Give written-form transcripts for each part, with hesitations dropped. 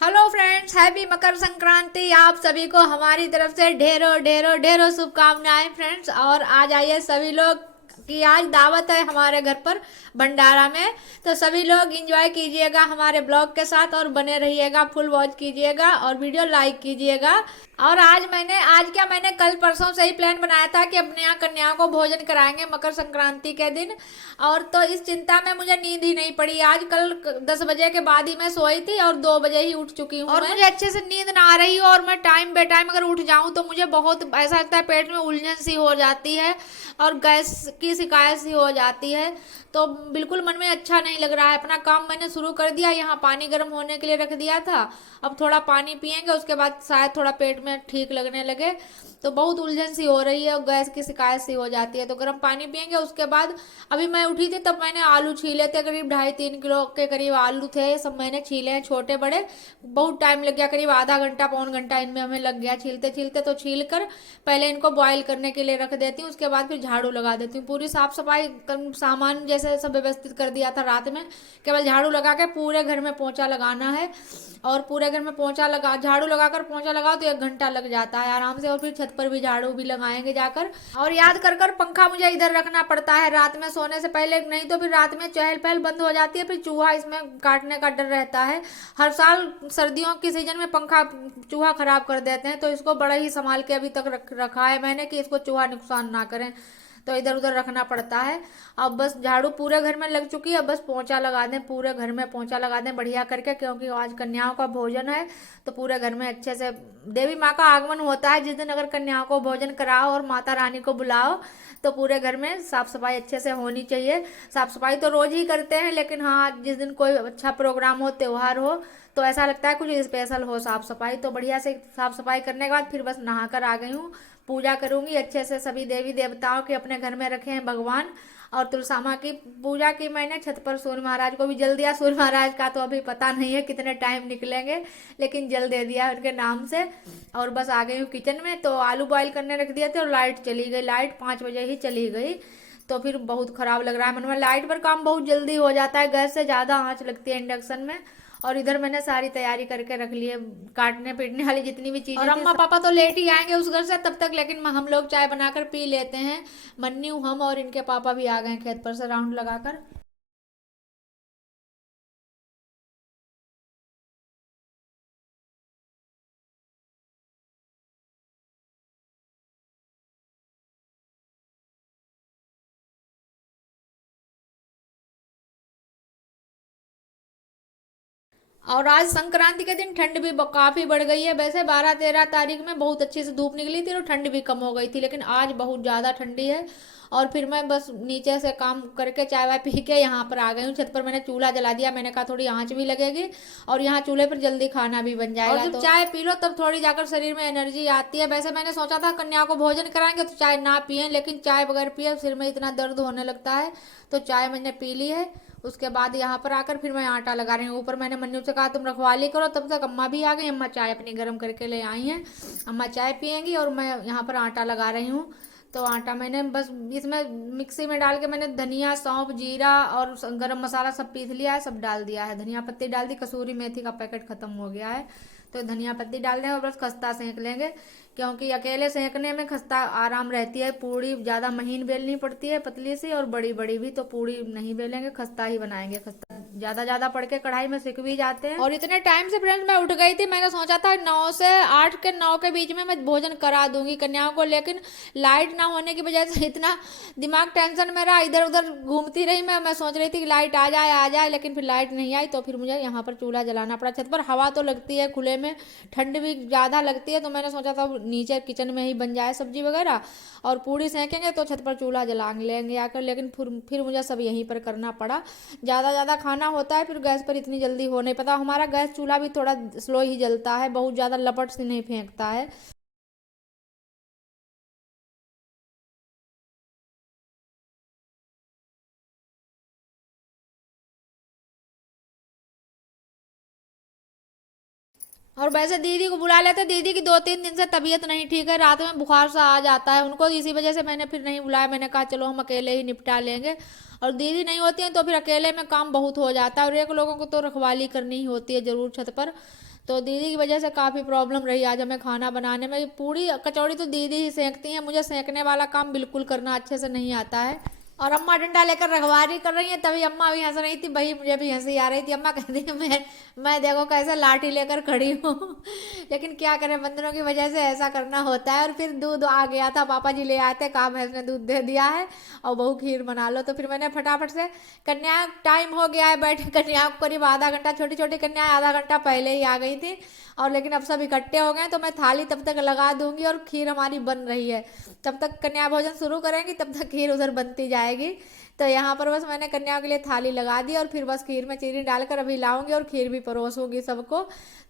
Hello friends, happy Makar Sankranti. आप सभी को हमारी तरफ से ढेरों ढेरों ढेरों शुभकामनाएं फ्रेंड्स। और आज आइए सभी लोग की आज दावत है हमारे घर पर भंडारा में। तो सभी लोग एंजॉय कीजिएगा हमारे ब्लॉग के साथ और बने रहिएगा, फुल वॉच कीजिएगा और वीडियो लाइक कीजिएगा। और मैंने कल परसों से ही प्लान बनाया था कि अपने यहाँ कन्याओं को भोजन कराएंगे मकर संक्रांति के दिन। और तो इस चिंता में मुझे नींद ही नहीं पड़ी। आज कल 10 बजे के बाद ही मैं सोई थी और 2 बजे ही उठ चुकी हूँ और मुझे अच्छे से नींद ना आ रही हो। और मैं टाइम बे टाइम अगर उठ जाऊँ तो मुझे बहुत ऐसा लगता है पेट में उलझन सी हो जाती है और गैस की शिकायत सी हो जाती है। तो बिल्कुल मन में अच्छा नहीं लग रहा है। अपना काम मैंने शुरू कर दिया, यहाँ पानी गर्म होने के लिए रख दिया था। अब थोड़ा पानी पियेंगे, उसके बाद शायद थोड़ा पेट में ठीक लगने लगे। तो बहुत उलझन सी हो रही है और गैस की शिकायत सी हो जाती है। तो गर्म पानी पियेंगे। उसके बाद अभी मैं उठी थी तब मैंने आलू छीले थे, करीब 2.5-3 किलो के करीब आलू थे। सब मैंने छीले हैं, छोटे बड़े। बहुत टाइम लग गया, करीब आधा घंटा पौन घंटा इनमें हमें लग गया छीलते छीलते। तो छील कर पहले इनको बॉईल करने के लिए रख देती हूँ, उसके बाद फिर झाड़ू लगा देती हूँ। पूरी साफ सफाई सामान जैसे सब व्यवस्थित कर दिया था रात में। केवल झाड़ू लगा के पूरे घर में पोंछा लगाना है। और पूरे घर में पोंछा लगा, झाड़ू लगाकर पोंछा लगाओ तो 1 घंटा लग जाता है आराम से। और फिर छत पर भी झाड़ू भी लगाएंगे जाकर। और याद कर कर पंखा मुझे इधर रखना पड़ता है रात में सोने से पहले, नहीं तो फिर रात में चहल पहल बंद हो जाती है। फिर चूहा इसमें काटने का डर रहता है। हर साल सर्दियों की सीजन में पंखा चूहा खराब कर देते हैं। तो इसको बड़ा ही संभाल के अभी तक रखा है मैंने कि इसको चूहा नुकसान ना करें। तो इधर उधर रखना पड़ता है। अब बस झाड़ू पूरे घर में लग चुकी है, अब बस पोंछा लगा दें, पूरे घर में पोंछा लगा दें बढ़िया करके। क्योंकि आज कन्याओं का भोजन है तो पूरे घर में अच्छे से देवी माँ का आगमन होता है जिस दिन अगर कन्याओं को भोजन कराओ और माता रानी को बुलाओ तो पूरे घर में साफ सफाई अच्छे से होनी चाहिए। साफ सफाई तो रोज ही करते हैं, लेकिन हाँ जिस दिन कोई अच्छा प्रोग्राम हो, त्योहार हो, तो ऐसा लगता है कुछ स्पेशल हो साफ सफाई। तो बढ़िया से साफ सफाई करने के बाद फिर बस नहाकर आ गई हूँ। पूजा करूंगी अच्छे से, सभी देवी देवताओं के अपने घर में रखे हैं भगवान। और तुलसा माँ की पूजा की मैंने छत पर। सूर्य महाराज को भी जल दिया। सूर्य महाराज का तो अभी पता नहीं है कितने टाइम निकलेंगे, लेकिन जल दे दिया उनके नाम से। और बस आ गई हूँ किचन में। तो आलू बॉईल करने रख दिए थे और लाइट चली गई। लाइट 5 बजे ही चली गई। तो फिर बहुत खराब लग रहा है मन में। लाइट पर काम बहुत जल्दी हो जाता है, गैस से ज़्यादा आंच लगती है इंडक्शन में। और इधर मैंने सारी तैयारी करके रख ली है, काटने पीटने वाली जितनी भी चीजें। और अम्मा पापा तो लेट ही आएंगे उस घर से तब तक, लेकिन हम लोग चाय बनाकर पी लेते हैं। मन्नू, हम और इनके पापा भी आ गए खेत पर से राउंड लगाकर। और आज संक्रांति के दिन ठंड भी काफी बढ़ गई है। वैसे 12-13 तारीख में बहुत अच्छी से धूप निकली थी और ठंड भी कम हो गई थी, लेकिन आज बहुत ज्यादा ठंडी है। और फिर मैं बस नीचे से काम करके चाय वाय पी के यहाँ पर आ गई हूँ छत पर। मैंने चूल्हा जला दिया, मैंने कहा थोड़ी आंच भी लगेगी और यहाँ चूल्हे पर जल्दी खाना भी बन जाएगा। और जब तो चाय पी लो तब थोड़ी जाकर शरीर में एनर्जी आती है। वैसे मैंने सोचा था कन्या को भोजन कराएंगे तो चाय ना पिए, लेकिन चाय बगैर पिए सिर में इतना दर्द होने लगता है। तो चाय मैंने पी ली है। उसके बाद यहाँ पर आकर फिर मैं आटा लगा रही हूँ। ऊपर मैंने मन्नू से कहा तुम रखवाली करो, तब तक अम्मा भी आ गई। अम्मा चाय अपनी गर्म करके ले आई हैं। अम्मा चाय पियेंगी और मैं यहाँ पर आटा लगा रही हूँ। तो आटा मैंने बस इसमें मिक्सी में डाल के मैंने धनिया, सौंफ, जीरा और गरम मसाला सब पीस लिया है, सब डाल दिया है। धनिया पत्ती डाल दी, कसूरी मेथी का पैकेट खत्म हो गया है तो धनिया पत्ती डाल दें और बस खस्ता सेंक लेंगे। क्योंकि अकेले सेंकने में खस्ता आराम रहती है। पूड़ी ज़्यादा महीन बेलनी पड़ती है, पतली सी, और बड़ी बड़ी भी। तो पूड़ी नहीं बेलेंगे, खस्ता ही बनाएंगे। खस्ता ज़्यादा ज़्यादा पड़ के कढ़ाई में सिक भी जाते हैं। और इतने टाइम से फ्रेंड्स मैं उठ गई थी। मैंने सोचा था 9 से 8 के 9 के बीच में मैं भोजन करा दूंगी कन्याओं को, लेकिन लाइट ना होने की वजह से इतना दिमाग टेंशन में रहा, इधर उधर घूमती रही। मैं सोच रही थी कि लाइट आ जाए, लेकिन फिर लाइट नहीं आई। तो फिर मुझे यहाँ पर चूल्हा जलाना पड़ा। छत पर हवा तो लगती है खुले में, ठंड भी ज़्यादा लगती है। तो मैंने सोचा था नीचे किचन में ही बन जाए सब्जी वगैरह और पूड़ी सेकेंगे तो छत पर चूल्हा जला लेंगे आकर। लेकिन फिर मुझे सब यहीं पर करना पड़ा। ज़्यादा ज़्यादा खाना होता है फिर गैस पर इतनी जल्दी हो नहीं पाता। हमारा गैस चूल्हा भी थोड़ा स्लो ही जलता है, बहुत ज़्यादा लपट से नहीं फेंकता है। और वैसे दीदी को बुला लेते, दीदी की 2-3 दिन से तबीयत नहीं ठीक है, रात में बुखार सा आ जाता है उनको। इसी वजह से मैंने फिर नहीं बुलाया। मैंने कहा चलो हम अकेले ही निपटा लेंगे। और दीदी नहीं होती हैं तो फिर अकेले में काम बहुत हो जाता है और एक लोगों को तो रखवाली करनी ही होती है जरूर छत पर। तो दीदी की वजह से काफ़ी प्रॉब्लम रही आज हमें खाना बनाने में। पूड़ी कचौड़ी तो दीदी ही सेंकती हैं, मुझे सेंकने वाला काम बिल्कुल करना अच्छे से नहीं आता है। और अम्मा डंडा लेकर रखवारी कर रही है, तभी अम्मा भी हंस रही थी, भाई मुझे भी हंसी आ रही थी। अम्मा कहती है मैं देखो कैसे लाठी लेकर खड़ी हूँ। लेकिन क्या करें, बंदरों की वजह से ऐसा करना होता है। और फिर दूध आ गया था, पापा जी ले आते, कहा भैंस ने दूध दे दिया है और बहू खीर बना लो। तो फिर मैंने फटाफट से, कन्या टाइम हो गया है बैठ, कन्या को करीब आधा घंटा, छोटी छोटी कन्याएं आधा घंटा पहले ही आ गई थी। और लेकिन अब सब इकट्ठे हो गए तो मैं थाली तब तक लगा दूंगी और खीर हमारी बन रही है। तब तक कन्या भोजन शुरू करेंगी, तब तक खीर उधर बनती जाएगी। तो यहाँ पर बस मैंने कन्या के लिए थाली लगा दी और फिर बस खीर में चीनी डालकर अभी लाऊंगी और खीर भी परोसूंगी सबको।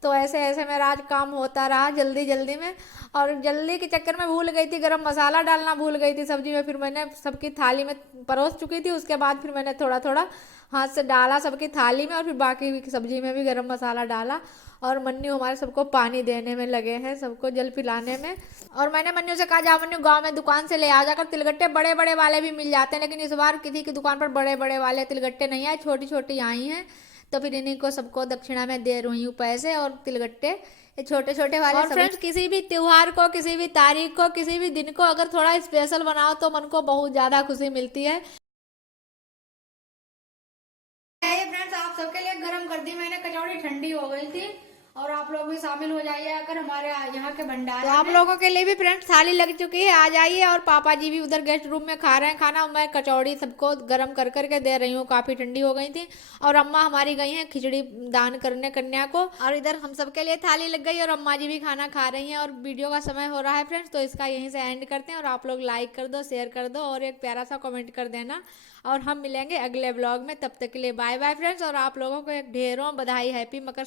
तो ऐसे ऐसे मेरा आज काम होता रहा जल्दी जल्दी में। और जल्दी के चक्कर में भूल गई थी, गरम मसाला डालना भूल गई थी सब्जी में। फिर मैंने सबकी थाली में परोस चुकी थी, उसके बाद फिर मैंने थोड़ा थोड़ा हाथ से डाला सबकी थाली में और फिर बाकी की सब्जी में भी गरम मसाला डाला। और मन्नू हमारे सबको पानी देने में लगे हैं, सबको जल पिलाने में। और मैंने मन्नू से कहा, जा मन्नू गांव में दुकान से ले आ जाकर तिलगट्टे, बड़े बड़े वाले भी मिल जाते हैं। लेकिन इस बार किसी की दुकान पर बड़े बड़े वाले तिलगट्टे नहीं आए, छोटी छोटी आई हैं। तो फिर इन्हीं को सबको दक्षिणा में दे रही हूँ पैसे और तिलगट्टे, ये छोटे छोटे वाले। और फ्रेंड्स, किसी भी त्योहार को, किसी भी तारीख को, किसी भी दिन को अगर थोड़ा स्पेशल बनाओ तो मन को बहुत ज्यादा खुशी मिलती है। ये फ्रेंड्स आप सबके लिए गरम कर दी मैंने कचौड़ी, ठंडी हो गई थी। और आप लोग भी शामिल हो जाइए अगर हमारे यहाँ के भंडारे। तो आप लोगों के लिए भी फ्रेंड्स थाली लग चुकी है, आ जाइए। और पापा जी भी उधर गेस्ट रूम में खा रहे हैं खाना। मैं कचौड़ी सबको गरम कर करके दे रही हूँ, काफी ठंडी हो गई थी। और अम्मा हमारी गई हैं खिचड़ी दान करने कन्या को। और इधर हम सबके लिए थाली लग गई और अम्मा जी भी खाना खा रही हैं। और वीडियो का समय हो रहा है फ्रेंड्स, तो इसका यहीं से एंड करते हैं। और आप लोग लाइक कर दो, शेयर कर दो और एक प्यारा सा कमेंट कर देना। और हम मिलेंगे अगले ब्लॉग में, तब तक के लिए बाय बाय फ्रेंड्स। और आप लोगों को एक ढेरों बधाई, हैप्पी मकर